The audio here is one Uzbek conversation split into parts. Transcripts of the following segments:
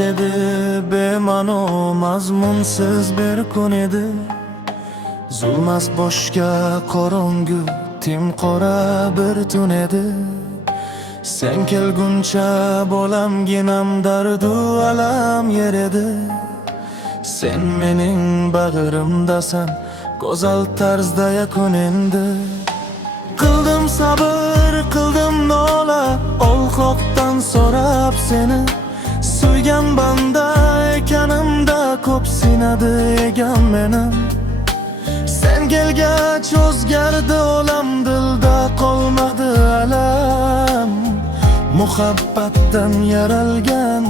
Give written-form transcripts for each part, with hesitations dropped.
edi, bema'no mazmunsiz bir kun edi. Zulmas boshga qorong'u timqora bir tun edi. Sen kelguncha bolamginam dardu alam yer edi. Sen mening bag'rimdasan, go'zal tarzda yakun endi. Qildim sabr, qildim nola, olqoqdan so'rab seni. Suygan banda ekanimda ko'p sinadi egan menim. Sen kelgach o'zgardi olam, dilda qolmadi alam. Muhabbatdan yaralgan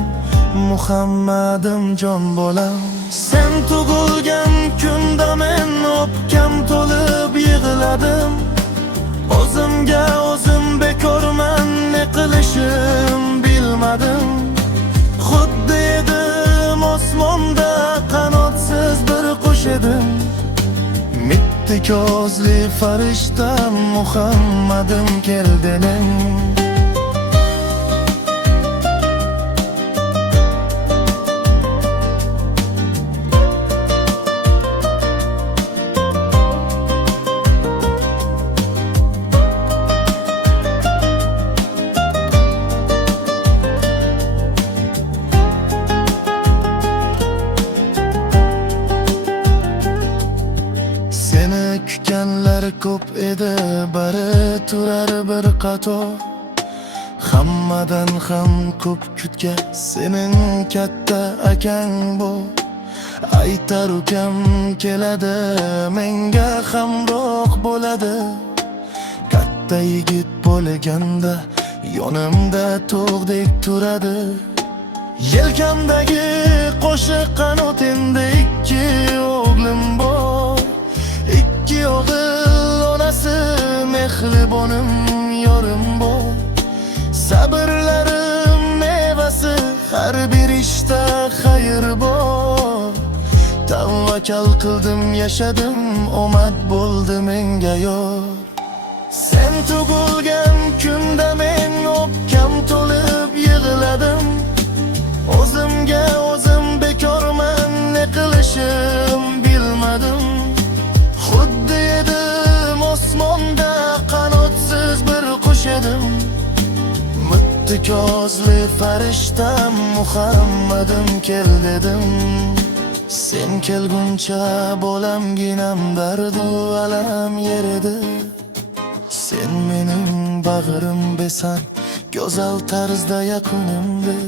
Muhammadim jon bolam. Sen tug'ilgan kunda men o'pkam to'lib yig'ladim. O'zimga o'zim bekorman, ne qilishim bilmadim. Xuddi edim osmonda qanotsiz bir qush edim. Mitti ko'zli farishtam Muhammadim keldining. Kutganlar ko'p edi, bari turar bir qator. Hammadan ham ko'p kutgan sening katta akang bu. Aytar ukam keladi, menga hamroh bo'ladi. Katta yigit bo'lganda yonimda tog'dek turadi. Yelkamdagi qo'shiq qanot endi ikki o'g'lim bor. İki o'g'il onasi mehribonim yorim bor. Sabrlarim mevasi, har bir ishda xayr bor. Tavakkal qildim, yashadim, omad bo'ldi menga yor. Sen tug'ilgan kunda men o'pkam to'lib yig'ladim. O'zimga o'zim bekorman, ne qilishim bilmadim. Xuddi edim osmonda qanotsiz bir qush edim. Mitti ko'zli farishtam Muhammadim kel dedim. Sen kelguncha bolamginam dardu alam yer edi. Sen mening bag'rimdasan, go'zal tarzda yakunimdi.